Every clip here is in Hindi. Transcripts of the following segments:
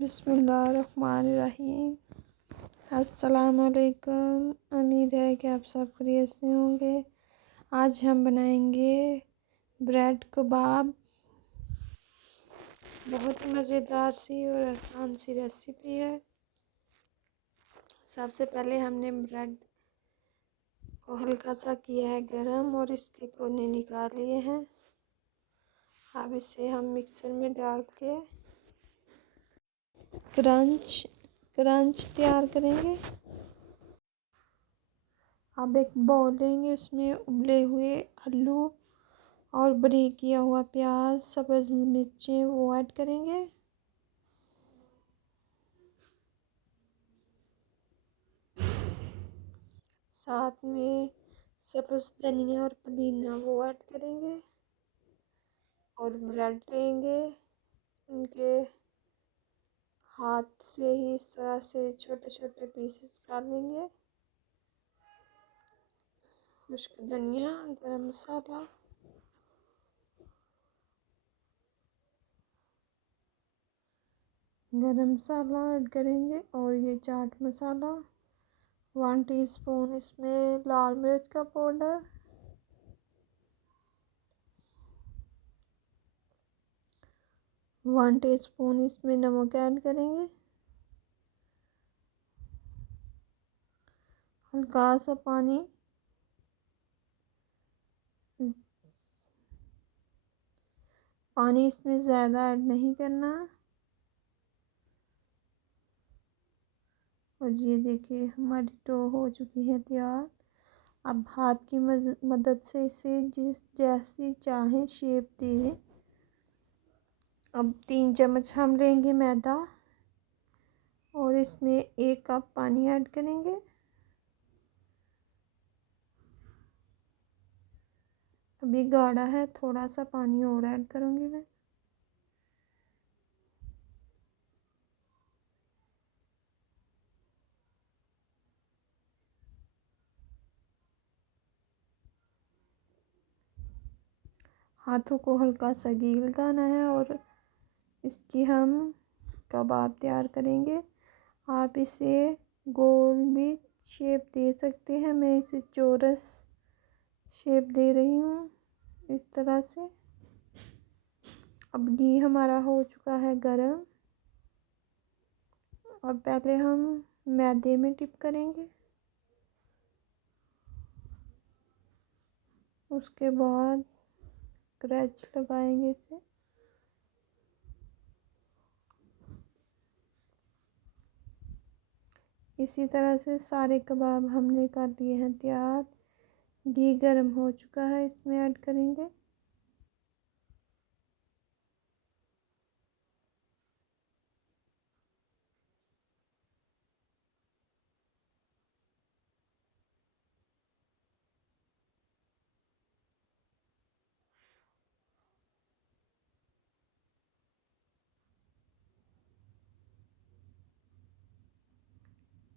बिस्मिल्लाहिर्रहमानिर्रहीम। अस्सलामुअलैकुम। उम्मीद है कि आप सब खैरियत से होंगे। आज हम बनाएंगे ब्रेड कबाब। बहुत मज़ेदार सी और आसान सी रेसिपी है। सबसे पहले हमने ब्रेड को हल्का सा किया है गरम और इसके कोने निकाल लिए हैं। अब इसे हम मिक्सर में डाल के क्रंच तैयार करेंगे। अब एक बाउल लेंगे, उसमें उबले हुए आलू और बारीक किया हुआ प्याज, सब्ज़ मिर्चें वो ऐड करेंगे। साथ में सब्ज़ धनिया और पुदीना वो ऐड करेंगे और ब्रेड लेंगे, इनके हाथ से ही इस तरह से छोटे छोटे पीसेस कर लेंगे। खुश्क धनिया, गरम मसाला, ऐड करेंगे और ये चाट मसाला 1 टीस्पून, इसमें लाल मिर्च का पाउडर, 1 टीस्पून इसमें नमक ऐड करेंगे। हल्का सा पानी इसमें ज़्यादा ऐड नहीं करना। और ये देखिए हमारी डो हो चुकी है तैयार। अब हाथ की मदद से इसे जैसी चाहे शेप दे। अब 3 चम्मच हम लेंगे मैदा और इसमें 1 कप पानी ऐड करेंगे। अभी गाढ़ा है, थोड़ा सा पानी और ऐड करूँगी मैं। हाथों को हल्का सा घी लगाना है और इसकी हम कबाब तैयार करेंगे। आप इसे गोल भी शेप दे सकते हैं, मैं इसे चौरस शेप दे रही हूँ इस तरह से। अब घी हमारा हो चुका है गरम। अब पहले हम मैदे में डिप करेंगे, उसके बाद क्रंच लगाएंगे इसे। इसी तरह से सारे कबाब हमने कर लिए हैं तैयार। घी गरम हो चुका है, इसमें ऐड करेंगे।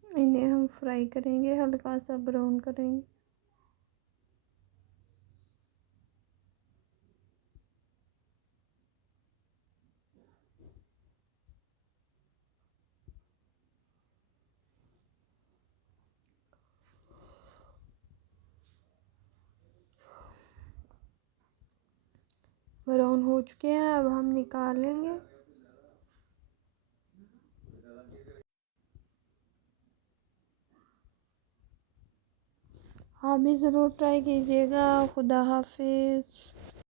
इन्हें हम फ्राई करेंगे, हल्का सा ब्राउन करेंगे। ब्राउन हो चुके हैं, अब हम निकाल लेंगे। आप भी ज़रूर ट्राई कीजिएगा। खुदा हाफिज़।